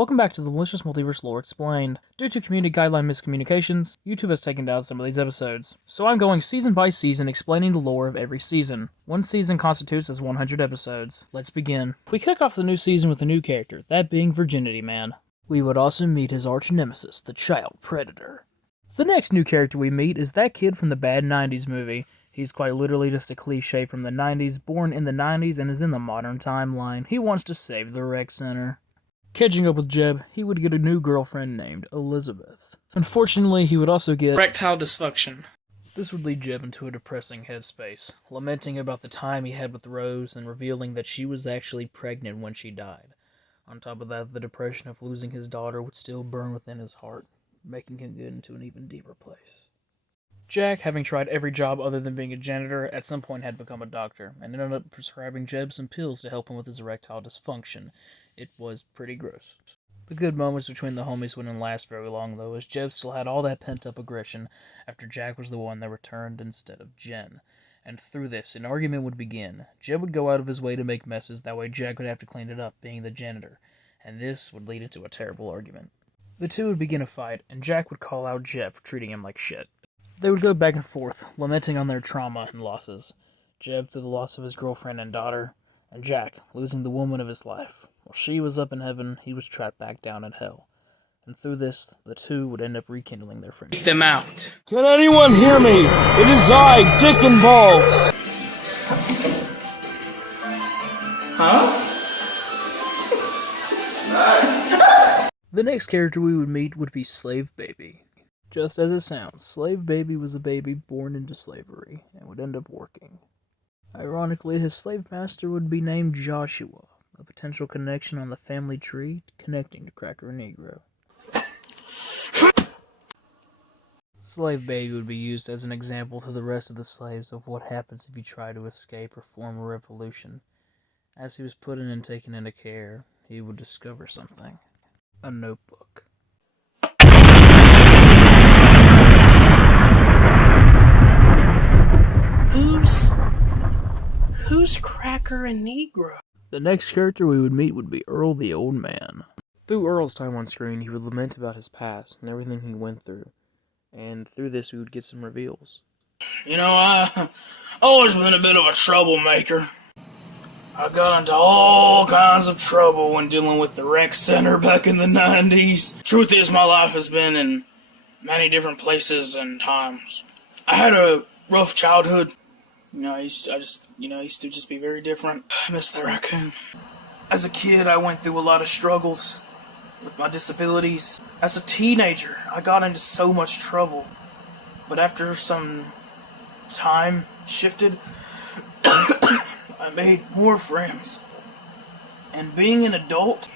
Welcome back to the Malicious Multiverse Lore Explained. Due to community guideline miscommunications, YouTube has taken down some of these episodes. So I'm going season by season explaining the lore of every season. One season constitutes as 100 episodes. Let's begin. We kick off the new season with a new character, that being Virginity Man. We would also meet his arch nemesis, the Child Predator. The next new character we meet is that kid from the bad 90s movie. He's quite literally just a cliche from the 90s, born in the 90s and is in the modern timeline. He wants to save the rec center. Catching up with Jeb, he would get a new girlfriend named Elizabeth. Unfortunately, he would also get erectile dysfunction. This would lead Jeb into a depressing headspace, lamenting about the time he had with Rose and revealing that she was actually pregnant when she died. On top of that, the depression of losing his daughter would still burn within his heart, making him get into an even deeper place. Jack, having tried every job other than being a janitor, at some point had become a doctor, and ended up prescribing Jeb some pills to help him with his erectile dysfunction. It was pretty gross. The good moments between the homies wouldn't last very long, though, as Jeb still had all that pent-up aggression after Jack was the one that returned instead of Jen. And through this, an argument would begin. Jeb would go out of his way to make messes, that way Jack would have to clean it up, being the janitor, and this would lead into a terrible argument. The two would begin a fight, and Jack would call out Jeb for treating him like shit. They would go back and forth, lamenting on their trauma and losses. Jeb through the loss of his girlfriend and daughter, and Jack losing the woman of his life. While she was up in heaven, he was trapped back down in hell. And through this, the two would end up rekindling their friendship. Take them out. Can anyone hear me? It is I, Dick and Balls. Huh? The next character we would meet would be Slave Baby. Just as it sounds, Slave Baby was a baby born into slavery, and would end up working. Ironically, his slave master would be named Joshua, a potential connection on the family tree connecting to Cracker Negro. Slave Baby would be used as an example to the rest of the slaves of what happens if you try to escape or form a revolution. As he was put in and taken into care, he would discover something. A notebook. Who's Cracker and Negro? The next character we would meet would be Earl the Old Man. Through Earl's time on screen, he would lament about his past and everything he went through. And through this, we would get some reveals. You know, I always been a bit of a troublemaker. I got into all kinds of trouble when dealing with the rec center back in the 90s. Truth is, my life has been in many different places and times. I had a rough childhood. I used to just be very different. I miss that raccoon. As a kid, I went through a lot of struggles with my disabilities. As a teenager, I got into so much trouble. But after some time shifted, I made more friends. And being an adult,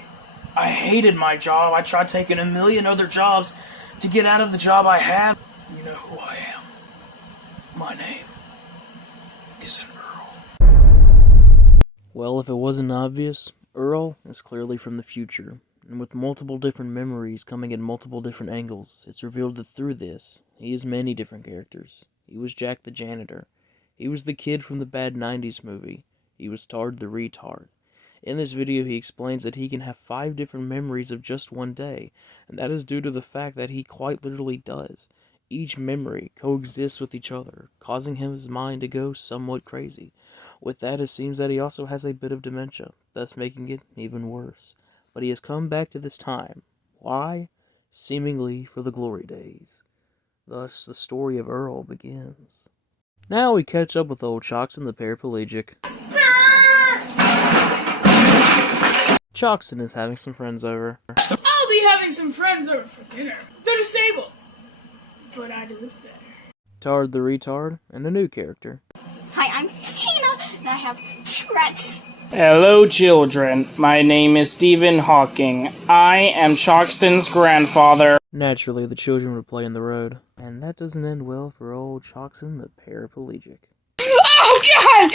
I hated my job. I tried taking a million other jobs to get out of the job I had. You know who I am. My name is Earl. Well, if it wasn't obvious, Earl is clearly from the future. And with multiple different memories coming in multiple different angles, it's revealed that through this, he is many different characters. He was Jack the janitor. He was the kid from the bad 90s movie. He was Tard the retard. In this video, he explains that he can have 5 different memories of just one day, and that is due to the fact that he quite literally does. Each memory coexists with each other, causing his mind to go somewhat crazy. With that, it seems that he also has a bit of dementia, thus making it even worse. But he has come back to this time. Why? Seemingly for the glory days. Thus, the story of Earl begins. Now we catch up with old Choxon the paraplegic. Choxon is having some friends over. I'll be having some friends over for dinner. They're disabled, but I do it better. Tard the retard, and a new character. Hi, I'm Tina, and I have Tourette's. Hello, children. My name is Stephen Hawking. I am Choxon's grandfather. Naturally, the children would play in the road. And that doesn't end well for old Choxon the paraplegic. Oh God!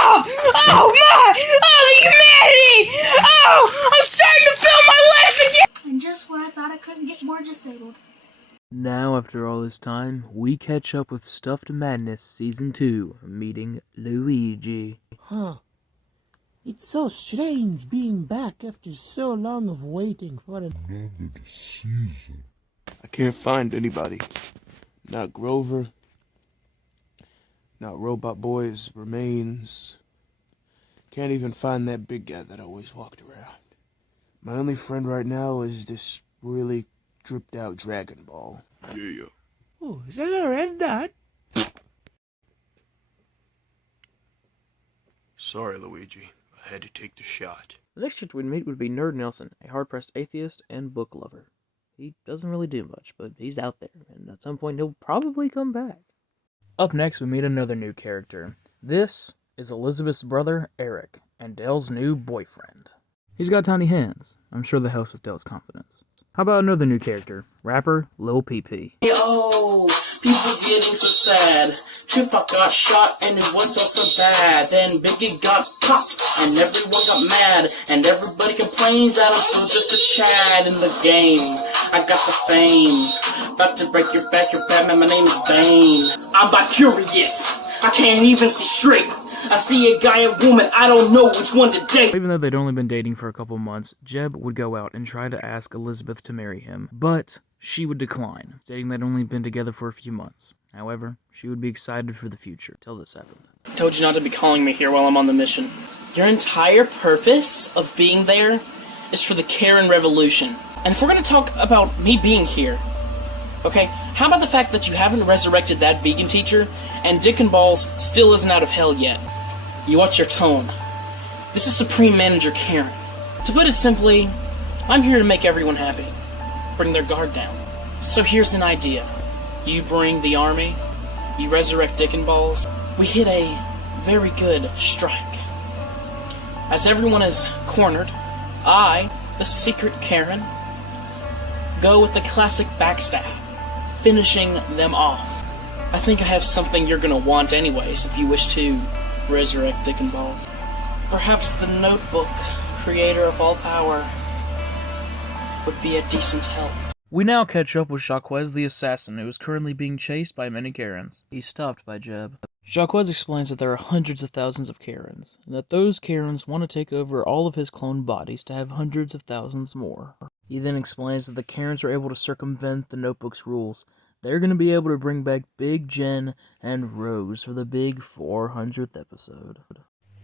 Oh! Oh my! Oh, the humanity! Oh! I'm starting to feel my legs again! And just when I thought I couldn't get more disabled. Now, after all this time, we catch up with Stuffed Madness Season 2, meeting Luigi. Huh. It's so strange being back after so long of waiting for another season. I can't find anybody. Not Grover. Not Robot Boy's remains. Can't even find that big guy that always walked around. My only friend right now is this really dripped out Dragon Ball. Yeah. Oh, is that a red dot? Sorry, Luigi. I had to take the shot. The next character we'd meet would be Nerd Nelson, a hard-pressed atheist and book lover. He doesn't really do much, but he's out there, and at some point he'll probably come back. Up next, we meet another new character. This is Elizabeth's brother, Eric, and Dell's new boyfriend. He's got tiny hands. I'm sure that helps with Dell's confidence. How about another new character? Rapper, Lil PP. Oh, people getting so sad. Tupac got shot and it was all so bad. Then Biggie got popped and everyone got mad. And everybody complains that I'm still just a Chad in the game. I got the fame. About to break your back, your Batman, my name is Bane. I'm bi-curious. I can't even see straight. I see a guy and woman, I don't know which one to date. Even though they'd only been dating for a couple months, Jeb would go out and try to ask Elizabeth to marry him, but she would decline, stating they'd only been together for a few months. However, she would be excited for the future, till this happened. I told you not to be calling me here while I'm on the mission. Your entire purpose of being there is for the Karen Revolution. And if we're gonna talk about me being here, okay, how about the fact that you haven't resurrected that vegan teacher, and Dick and Balls still isn't out of hell yet? You watch your tone. This is Supreme Manager Karen. To put it simply, I'm here to make everyone happy. Bring their guard down. So here's an idea. You bring the army, you resurrect Dick and Balls, we hit a very good strike. As everyone is cornered, I, the secret Karen, go with the classic backstab, finishing them off. I think I have something you're gonna want anyways if you wish to resurrect Dick and Balls. Perhaps the Notebook, creator of all power, would be a decent help. We now catch up with Jacques the assassin, who is currently being chased by many Karens. He's stopped by Jeb. Jacques explains that there are hundreds of thousands of Karens, and that those Karens want to take over all of his cloned bodies to have hundreds of thousands more. He then explains that the Karens are able to circumvent the Notebook's rules. They're going to be able to bring back Big Jen and Rose for the big 400th episode.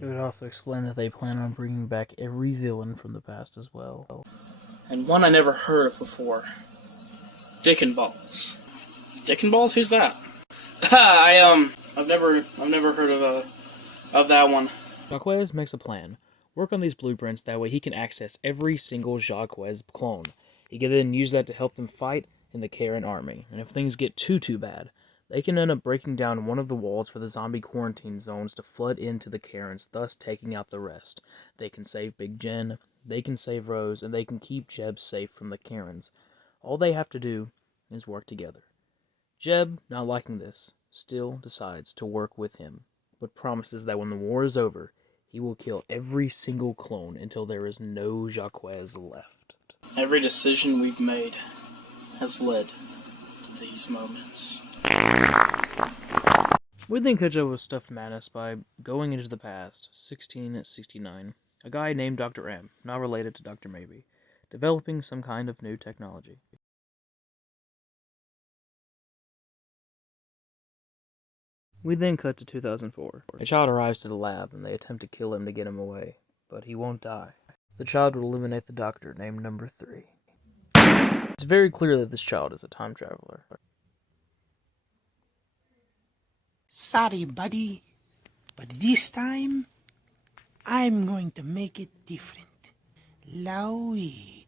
He would also explain that they plan on bringing back every villain from the past as well. And one I never heard of before. Dick and Balls. Dick and Balls? Who's that? I've never heard of that one. Jacques makes a plan. Work on these blueprints, that way he can access every single Jacques clone. He can then use that to help them fight in the Karen army, and if things get too bad, they can end up breaking down one of the walls for the zombie quarantine zones to flood into the Karens, thus taking out the rest. They can save Big Jen, they can save Rose, and they can keep Jeb safe from the Karens. All they have to do is work together. Jeb, not liking this, still decides to work with him, but promises that when the war is over, he will kill every single clone until there is no Jacques left. Every decision we've made has led to these moments. We then catch up with Stuffed Madness by going into the past, 1669. A guy named Dr. M, not related to Dr. Maybe, developing some kind of new technology. We then cut to 2004. A child arrives to the lab and they attempt to kill him to get him away, but he won't die. The child will eliminate the doctor named Number 3. It's very clear that this child is a time traveler. Sorry, buddy, but this time, I'm going to make it different. Luigi.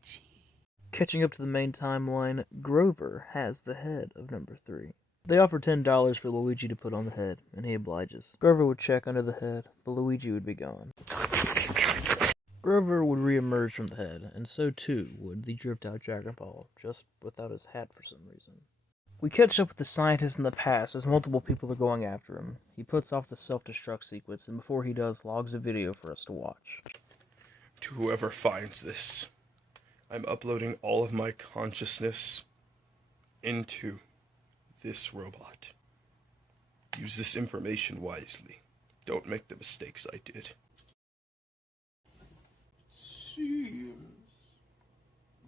Catching up to the main timeline, Grover has the head of Number 3. They offer $10 for Luigi to put on the head, and he obliges. Grover would check under the head, but Luigi would be gone. Grover would re-emerge from the head, and so too would the dripped-out Dragon Ball, just without his hat for some reason. We catch up with the scientist in the past as multiple people are going after him. He puts off the self-destruct sequence, and before he does, logs a video for us to watch. To whoever finds this, I'm uploading all of my consciousness into this robot. Use this information wisely. Don't make the mistakes I did.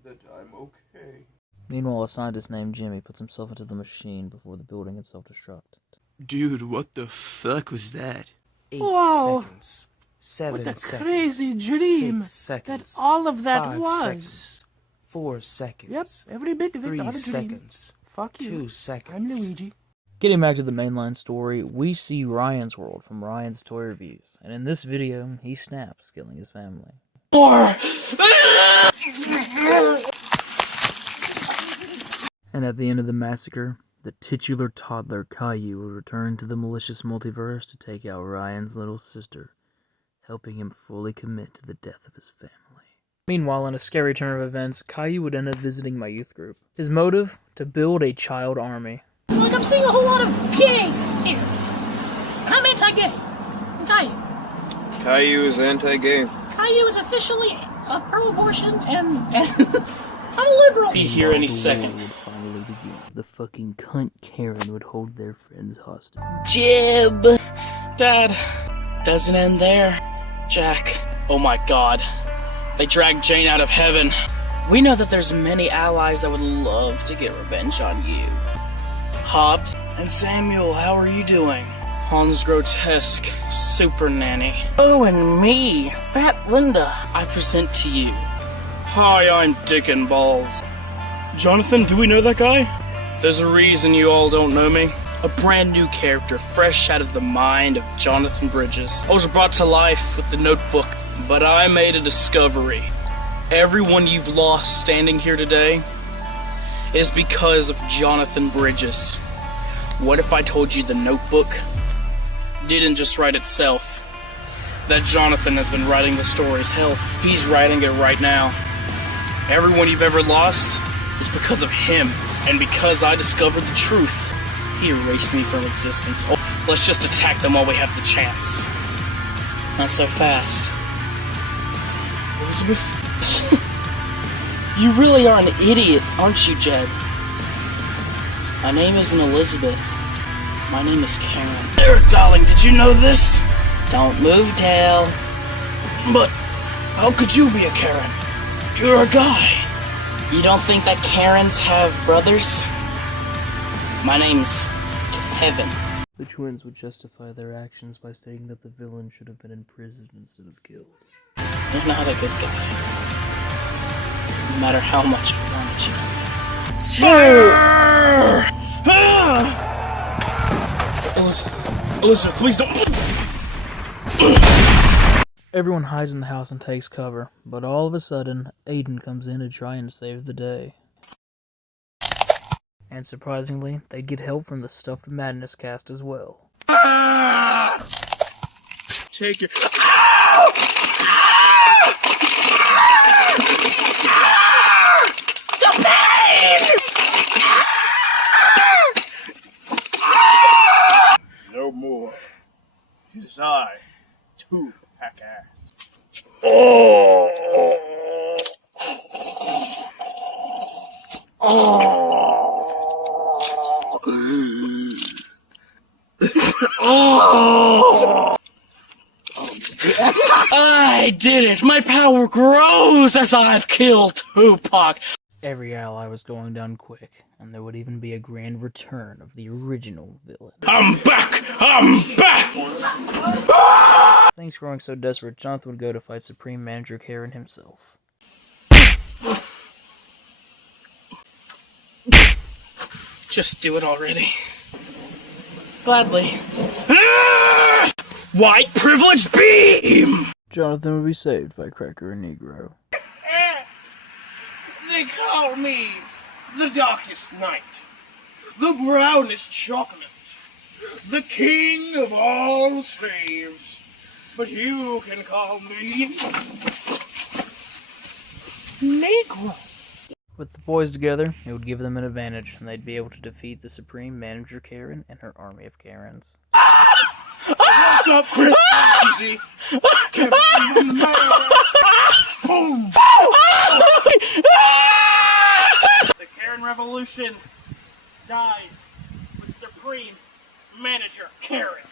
that I'm okay. Meanwhile, a scientist named Jimmy puts himself into the machine before the building can self-destruct. Dude, what the fuck was that? 8 Whoa. seconds. 7 What a seconds. crazy dream 6 seconds. that all of that 5 was. seconds. 4 seconds. Yep, every bit of it 3 on a dream. seconds. Fuck you. 2 seconds. I'm Luigi. Getting back to the mainline story, we see Ryan's world from Ryan's Toy Reviews, and in this video, he snaps, killing his family. More! And at the end of the massacre, the titular toddler Caillou will return to the Malicious Multiverse to take out Ryan's little sister, helping him fully commit to the death of his family. Meanwhile, in a scary turn of events, Caillou would end up visiting my youth group. His motive? To build a child army. Like, I'm seeing a whole lot of gay here. And I'm anti-gay. I'm Caillou. Caillou is anti-gay. Caillou is officially a pro-abortion, and I'm a liberal. Be here any The war second. would finally begin. The fucking cunt Karen would hold their friends hostage. Jib! Dad, doesn't end there. Jack, oh my god. They dragged Jane out of heaven. We know that there's many allies that would love to get revenge on you. Hobbs and Samuel, how are you doing? Hans Grotesque, Super Nanny. Oh, and me, Fat Linda. I present to you. Hi, I'm Dick and Balls. Jonathan, do we know that guy? There's a reason you all don't know me. A brand new character, fresh out of the mind of Jonathan Bridges. I was brought to life with the Notebook, but I made a discovery. Everyone you've lost standing here today is because of Jonathan Bridges. What if I told you the Notebook didn't just write itself? That Jonathan has been writing the stories. Hell, he's writing it right now. Everyone you've ever lost is because of him. And because I discovered the truth, he erased me from existence. Oh, let's just attack them while we have the chance. Not so fast. Elizabeth? You really are an idiot, aren't you, Jed? My name isn't Elizabeth. My name is Karen. There, darling, did you know this? Don't move, Dale. But how could you be a Karen? You're a guy. You don't think that Karens have brothers? My name's Kevin. The twins would justify their actions by stating that the villain should have been imprisoned instead of killed. You're not a good guy. No matter how much I wanted you to. Elizabeth, please don't. Everyone hides in the house and takes cover, but all of a sudden, Aiden comes in to try and save the day. And surprisingly, they get help from the Stuffed Madness cast as well. Take your... No more. It is I, Two-Pack-Ass. I did it! My power grows as I've killed Tupac! Every ally was going down quick, and there would even be a grand return of the original villain. I'm back! I'm back! Things growing so desperate, Jonathan would go to fight Supreme Manager Karen himself. Just do it already. Gladly. White privilege beam! Jonathan would be saved by Cracker and Negro. They call me the darkest night, the brownest chocolate, the king of all slaves. But you can call me Negro. With the boys together, it would give them an advantage, and they'd be able to defeat the Supreme Manager Karen and her army of Karens. What's up, Chris? Easy. Boom. The Karen Revolution dies with Supreme Manager Karen.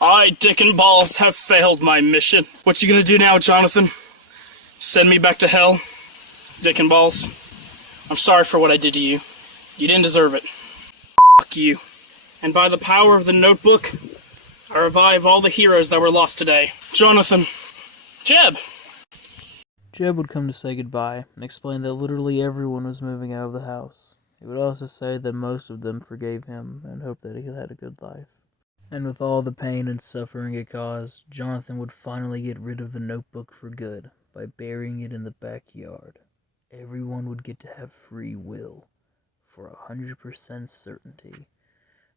I, Dick and Balls, have failed my mission. What you gonna do now, Jonathan? Send me back to hell? Dick and balls. I'm sorry for what I did to you. You didn't deserve it. Fuck you. And by the power of the notebook, I revive all the heroes that were lost today. Jonathan. Jeb. Jeb would come to say goodbye and explain that literally everyone was moving out of the house. He would also say that most of them forgave him and hoped that he had a good life. And with all the pain and suffering it caused, Jonathan would finally get rid of the notebook for good by burying it in the backyard. Everyone would get to have free will for 100% certainty.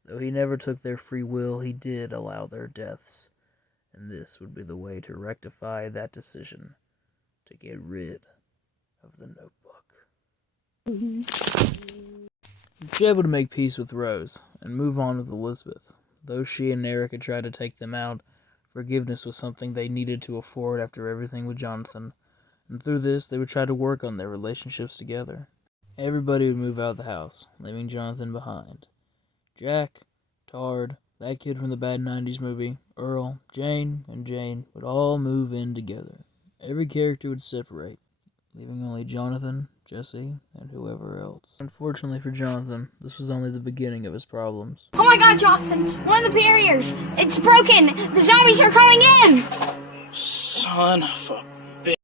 Though he never took their free will, he did allow their deaths. And this would be the way to rectify that decision, to get rid of the notebook. Jeb would make peace with Rose and move on with Elizabeth. Though she and Eric had tried to take them out, forgiveness was something they needed to afford after everything with Jonathan, and through this they would try to work on their relationships together. Everybody would move out of the house, leaving Jonathan behind. Jack, Tard, that kid from the Bad 90s movie, Earl, Jane, and Jane would all move in together. Every character would separate, leaving only Jonathan, Jesse, and whoever else. Unfortunately for Jonathan, this was only the beginning of his problems. Oh my god, Jonathan! One of the barriers! It's broken! The zombies are coming in! Son of a